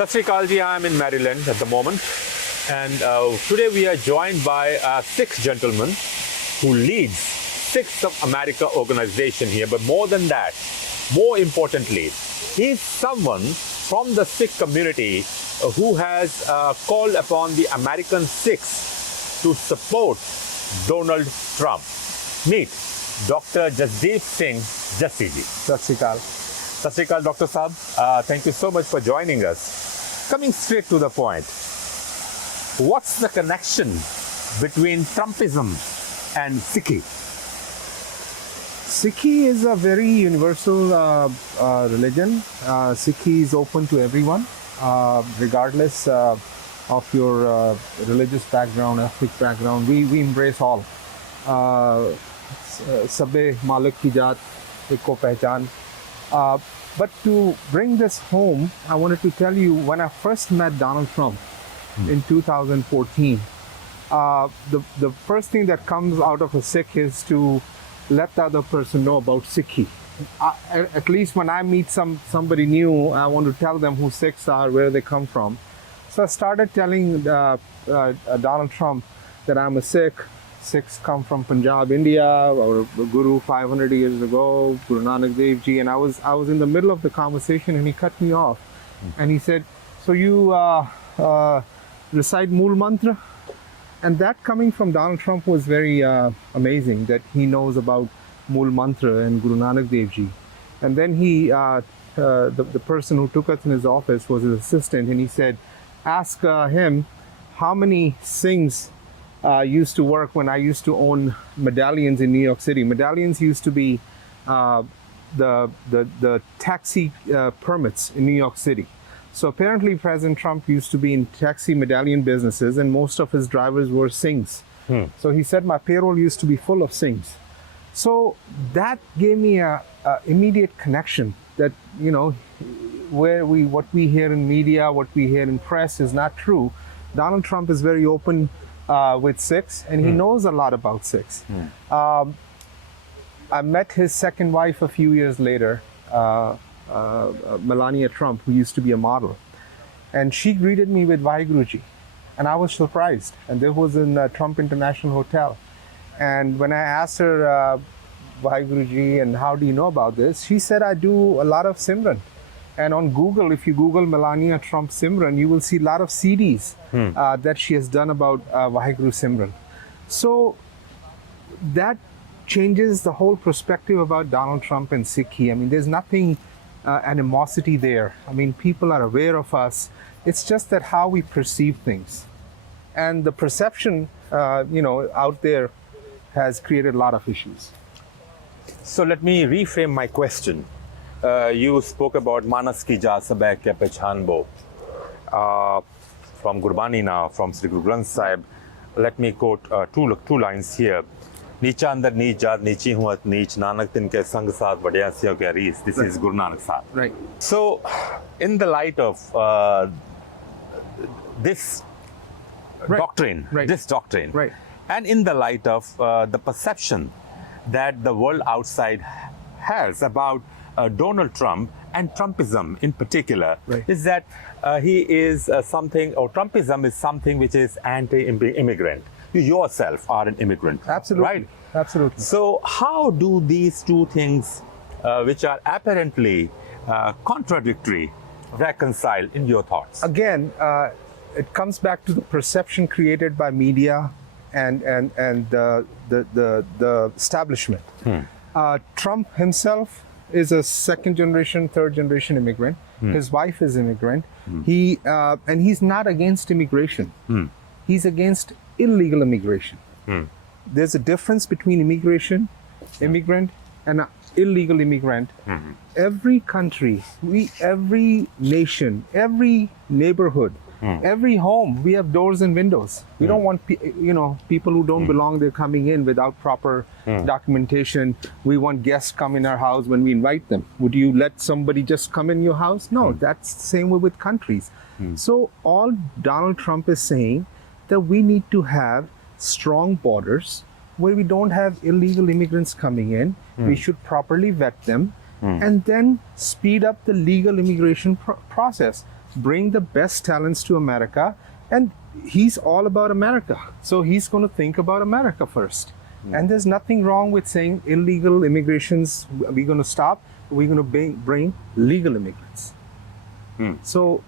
Sat Sri Akal ji, I am in Maryland at the moment, and today we are joined by a Sikh gentleman who leads Sikhs of America organization here. But more than that, more importantly, he's someone from the Sikh community who has called upon the American Sikhs to support Donald Trump. Meet Dr. Jasdeep Singh Jassi ji. Sat Sri Akal. Sat Sri Akal, Dr. Saab. Thank you so much for joining us. Coming straight to the point, what's the connection between Trumpism and Sikhi? Sikhi is a very universal religion. Sikhi is open to everyone, regardless of your religious background, ethnic background. We embrace all. Sabbe Malik ki jaat, ekko pehchan. But to bring this home, I wanted to tell you, when I first met Donald Trump in 2014, the first thing that comes out of a Sikh is to let the other person know about Sikhi. At least when I meet somebody new, I want to tell them who Sikhs are, where they come from. So I started telling Donald Trump that I'm a Sikh. Sikhs come from Punjab, India, or Guru 500 years ago, Guru Nanak Dev Ji, and I was in the middle of the conversation and he cut me off, and he said, "So you recite Mool Mantra?" And that coming from Donald Trump was very amazing, that he knows about Mool Mantra and Guru Nanak Dev Ji. And then he, the person who took us in his office was his assistant, and he said, "Ask him how many Singhs used to work when I used to own medallions in New York City." Medallions used to be the taxi permits in New York City. So apparently President Trump used to be in taxi medallion businesses, and most of his drivers were Singhs. So he said my payroll used to be full of Singhs. So that gave me a immediate connection that, you know, what we hear in media, what we hear in press is not true. Donald Trump is very open with Sikhs, and he knows a lot about Sikhs. I met his second wife a few years later, Melania Trump, who used to be a model, and she greeted me with Vaheguruji, and I was surprised. And this was in Trump International Hotel. And when I asked her, Vaheguruji, and how do you know about this? She said, I do a lot of Simran. And on Google, if you Google Melania Trump Simran, you will see a lot of CDs that she has done about Vaheguru Simran. So that changes the whole perspective about Donald Trump and Sikhi. I mean, there's nothing animosity there. I mean, people are aware of us. It's just that how we perceive things. And the perception, out there has created a lot of issues. So let me reframe my question. You spoke about Manas ki jaat sabay ke pehchan bo. From Gurbani now, from Sri Guru Granth Sahib. Let me quote two lines here. Nicha andar neech jaat neechi huat neech nanak tin ke sang saath vadyaasiyon ke aris. This is Guru Nanak Sahib. Right. So, in the light of this doctrine, Right. and in the light of the perception that the world outside has about Donald Trump and Trumpism in particular, is that he is something, or Trumpism is something which is anti-immigrant. You yourself are an immigrant. Absolutely. Right? Absolutely. So how do these two things, which are apparently contradictory, reconcile in your thoughts? Again, it comes back to the perception created by media and the establishment. Trump himself is a second generation, third generation immigrant. His wife is immigrant. And he's not against immigration. He's against illegal immigration. There's a difference between immigrant, and an illegal immigrant. Every country, every nation, every neighborhood, every home, we have doors and windows. We don't want people who don't belong there coming in without proper documentation. We want guests come in our house when we invite them. Would you let somebody just come in your house? No, that's the same way with countries. So all Donald Trump is saying that we need to have strong borders where we don't have illegal immigrants coming in. We should properly vet them and then speed up the legal immigration process. bring the best talents to America, and he's all about America. So he's going to think about America first. And there's nothing wrong with saying illegal immigrations, we're going to stop, we're going to bring legal immigrants. So,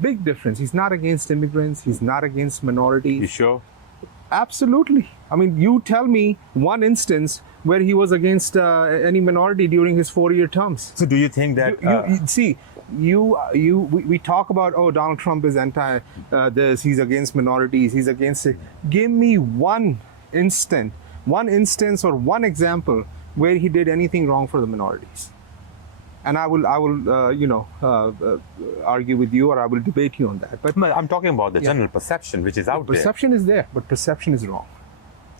big difference. He's not against immigrants, he's not against minorities. You sure? Absolutely. I mean, you tell me one instance where he was against any minority during his 4-year terms. So do you think that... we talk about, oh, Donald Trump is anti this, he's against minorities, he's against it. Give me one instance or one example where he did anything wrong for the minorities. And I will argue with you, or I will debate you on that. But I'm talking about the general perception which is out there. Perception is there, but perception is wrong.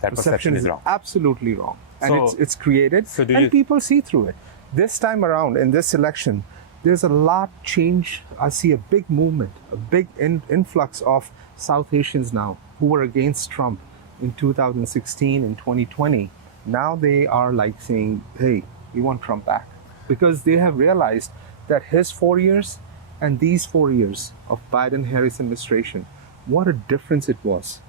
That perception is wrong. Absolutely wrong. And So- it's created, so do and you- people see through it. This time around, in this election, there's a lot change. I see a big movement, a big influx of South Asians now who were against Trump in 2016 and 2020. Now they are like saying, hey, we want Trump back. Because they have realized that his 4 years and these 4 years of Biden-Harris administration, what a difference it was.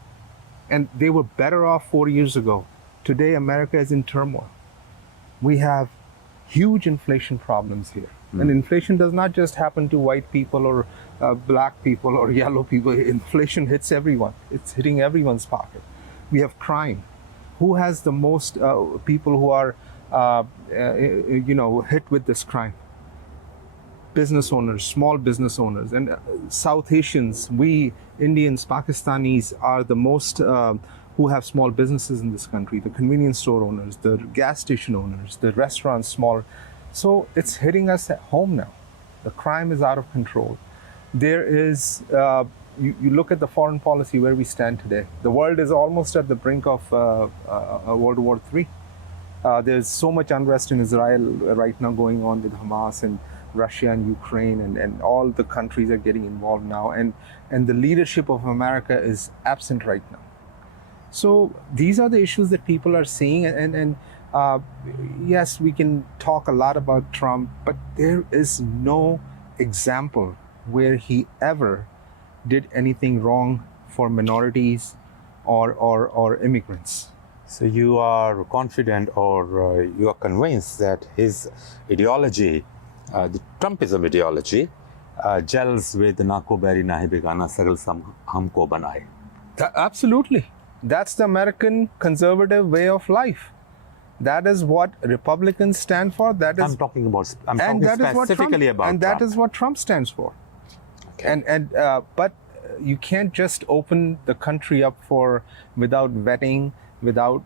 And they were better off 4 years ago. Today, America is in turmoil. We have huge inflation problems here. And inflation does not just happen to white people or black people or yellow people. Inflation hits everyone. It's hitting everyone's pocket. We have crime. Who has the most people who are hit with this crime? Business owners, small business owners, and South Asians, we Indians, Pakistanis are the most who have small businesses in this country, the convenience store owners, the gas station owners, the restaurants, small. So it's hitting us at home now. The crime is out of control. There is, you look at the foreign policy where we stand today. The world is almost at the brink of World War III. There's so much unrest in Israel right now going on with Hamas and Russia and Ukraine, and all the countries are getting involved now. And the leadership of America is absent right now. So these are the issues that people are seeing. And yes, we can talk a lot about Trump, but there is no example where he ever did anything wrong for minorities or immigrants. So you are confident, or you are convinced that his ideology, the Trumpism ideology, gels with "Nako beri nahi begana sagal sam humko banaye." Absolutely. That's the American conservative way of life. That is what Republicans stand for. That is, I'm talking what specifically Trump, about and Trump. that is what Trump stands for. Okay. But you can't just open the country up without vetting, without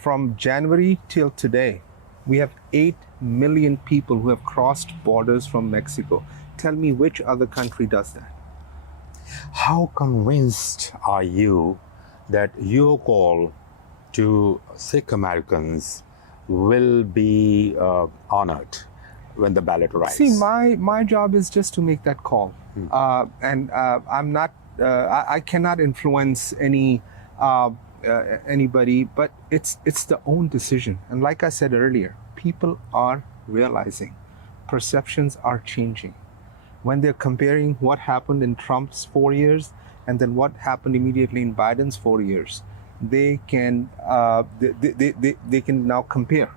from January till today, we have 8 million people who have crossed borders from Mexico. Tell me which other country does that? How convinced are you that your call to Sikh Americans will be honored when the ballot arrives? See, my job is just to make that call, and I'm not. I cannot influence anybody, but it's the own decision. And like I said earlier, people are realizing, perceptions are changing. When they're comparing what happened in Trump's 4 years and then what happened immediately in Biden's 4 years, they can now compare.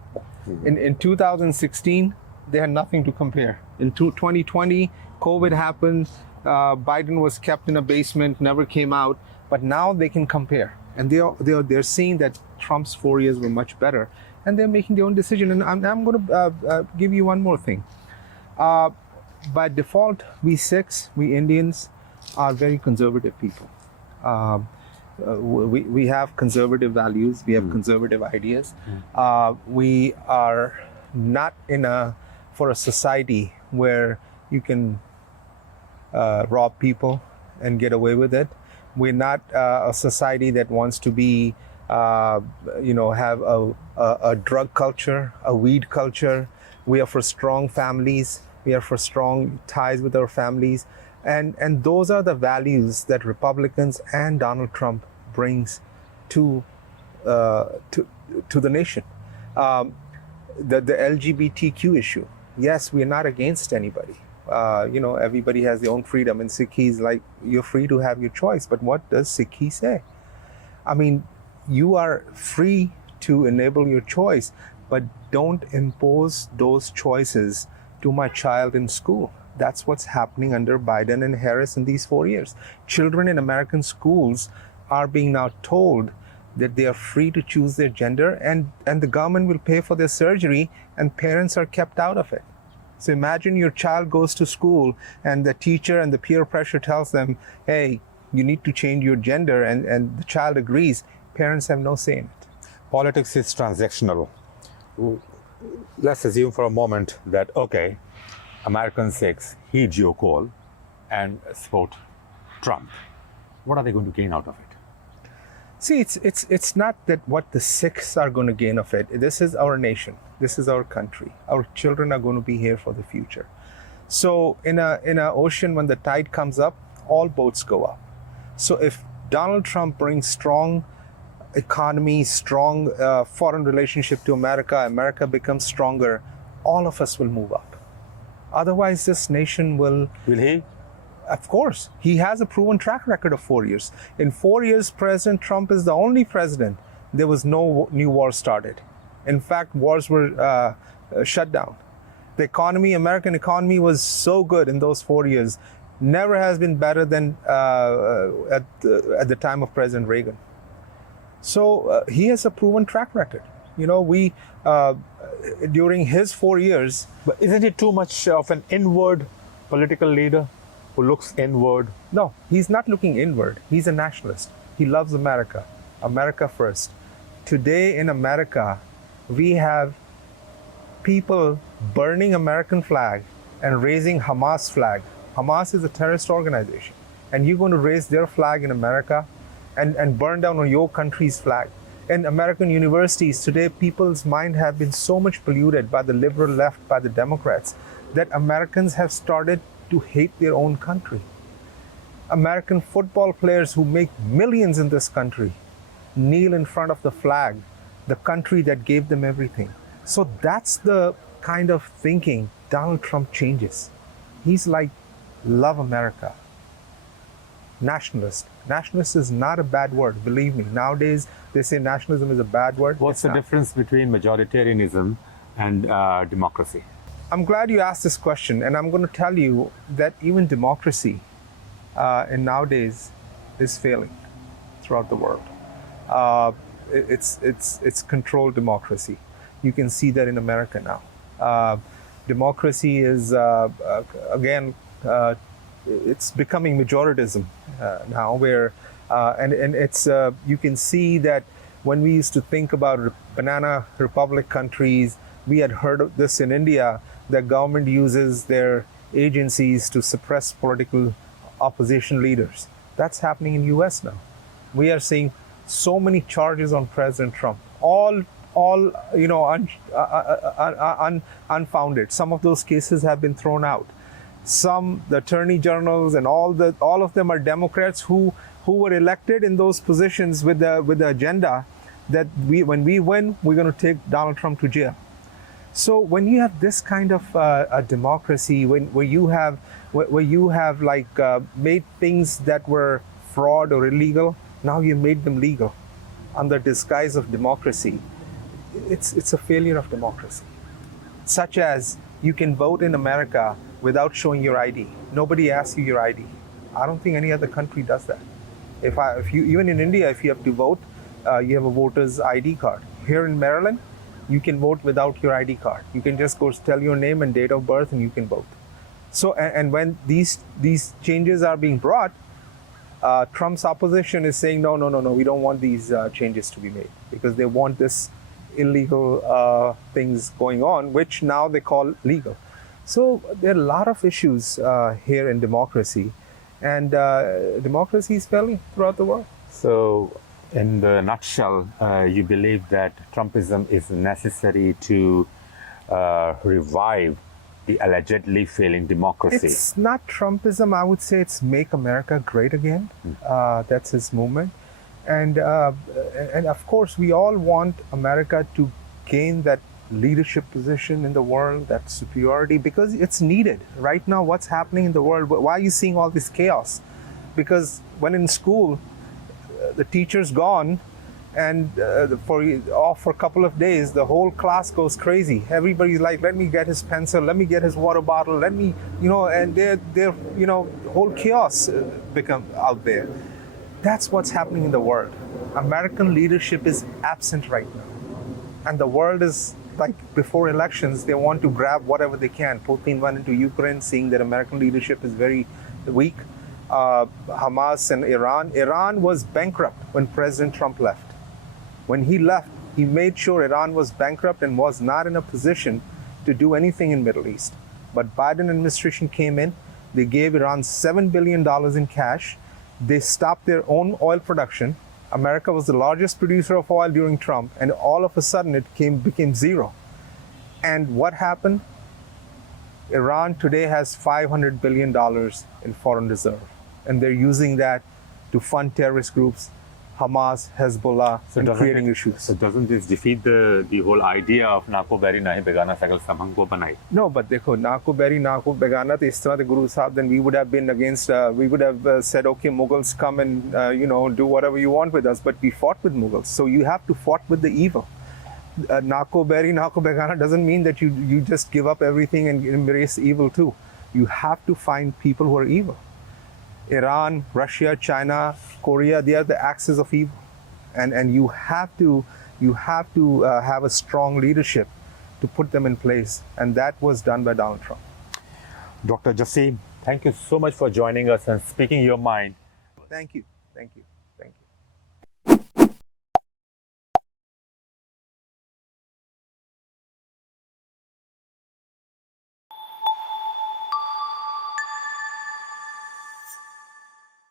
In 2016, they had nothing to compare. In 2020, COVID happened. Biden was kept in a basement, never came out. But now they can compare, and they're seeing that Trump's 4 years were much better, and they're making their own decision. And I'm going to give you one more thing. By default, we Sikhs, we Indians, are very conservative people. We have conservative values, we have conservative ideas. We are not for a society where you can rob people and get away with it. We're not a society that wants to be, have a drug culture, a weed culture. We are for strong families. We are for strong ties with our families. And those are the values that Republicans and Donald Trump brings to the nation. The LGBTQ issue. Yes, we are not against anybody. everybody has their own freedom, and Sikhi is like, you're free to have your choice. But what does Sikhi say? I mean, you are free to enable your choice, but don't impose those choices to my child in school. That's what's happening under Biden and Harris in these 4 years. Children in American schools are being now told that they are free to choose their gender, and the government will pay for their surgery, and parents are kept out of it. So imagine your child goes to school and the teacher and the peer pressure tells them, hey, you need to change your gender, and the child agrees. Parents have no say in it. Politics is transactional. Let's assume for a moment that, okay, American Sikhs heed your call and support Trump. What are they going to gain out of it? See, it's not that what the Sikhs are going to gain of it. This is our nation. This is our country. Our children are going to be here for the future. So in a ocean, when the tide comes up, all boats go up. So if Donald Trump brings strong economy, strong foreign relationship to America, America becomes stronger, all of us will move up. Otherwise, this nation will... Will he? Of course. He has a proven track record of 4 years. In 4 years, President Trump is the only president. There was no new war started. In fact, wars were shut down. The economy, American economy, was so good in those 4 years. Never has been better than at the time of President Reagan. So he has a proven track record. We during his 4 years. But isn't he too much of an inward political leader who looks inward? No, he's not looking inward. He's a nationalist. He loves America. America first. Today in America, we have people burning American flag and raising Hamas flag. Hamas is a terrorist organization. And you're going to raise their flag in America and burn down on your country's flag. In American universities today, people's mind have been so much polluted by the liberal left, by the Democrats, that Americans have started to hate their own country. American football players who make millions in this country kneel in front of the flag, the country that gave them everything. So that's the kind of thinking Donald Trump changes. He's like, love America. Nationalist. Nationalist is not a bad word, believe me. Nowadays, they say nationalism is a bad word. What's the difference between majoritarianism and democracy? I'm glad you asked this question, and I'm going to tell you that even democracy in nowadays is failing throughout the world. It's controlled democracy. You can see that in America now. Democracy is again it's becoming majoritism now, where and it's you can see that when we used to think about banana republic countries, we had heard of this in India. The government uses their agencies to suppress political opposition leaders. That's happening in US now. We are seeing so many charges on President Trump, all unfounded. Some of those cases have been thrown out. The attorney generals and all of them are Democrats who were elected in those positions with the agenda that when we win, we're going to take Donald Trump to jail. So when you have this kind of a democracy, where you have made things that were fraud or illegal, now you made them legal under disguise of democracy. It's a failure of democracy. Such as you can vote in America without showing your ID. Nobody asks you your ID. I don't think any other country does that. Even in India, if you have to vote, you have a voter's ID card. Here in Maryland, you can vote without your ID card. You can just go tell your name and date of birth and you can vote. So, and when these changes are being brought, Trump's opposition is saying, no, we don't want these changes to be made, because they want this illegal things going on, which now they call legal. So there are a lot of issues here in democracy, and democracy is failing throughout the world. So in the nutshell, you believe that Trumpism is necessary to revive the allegedly failing democracy? It's not Trumpism. I would say it's Make America Great Again. That's his movement. And of course, we all want America to gain that leadership position in the world, that superiority, because it's needed. Right now, what's happening in the world, why are you seeing all this chaos? Because when in school, the teacher's gone, and off for a couple of days, the whole class goes crazy. Everybody's like, let me get his pencil, let me get his water bottle, let me, and they're whole chaos become out there. That's what's happening in the world. American leadership is absent right now. And the world is like, before elections, they want to grab whatever they can. Putin went into Ukraine, seeing that American leadership is very weak. Hamas and Iran was bankrupt when President Trump left. When he left, he made sure Iran was bankrupt and was not in a position to do anything in Middle East. But Biden administration came in, they gave Iran $7 billion in cash. They stopped their own oil production. America was the largest producer of oil during Trump, and all of a sudden it became zero. And what happened? Iran today has $500 billion in foreign reserve, and they're using that to fund terrorist groups, Hamas, Hezbollah, and creating issues. So doesn't this defeat the whole idea of Nako Beri Nahi Begana Sagal Samhang Ko Banai? No, but dekho, Nako Beri, Nako Begana, to is tarah the Guru Sahib, then we would have been against, we would have said, okay, Mughals come and, do whatever you want with us, but we fought with Mughals. So you have to fight with the evil. Nako Beri, Nako Begana doesn't mean that you just give up everything and embrace evil too. You have to find people who are evil. Iran, Russia, China, Korea, they are the axis of evil. And you have to have a strong leadership to put them in place. And that was done by Donald Trump. Dr. Jassim, thank you so much for joining us and speaking your mind. Thank you. Thank you.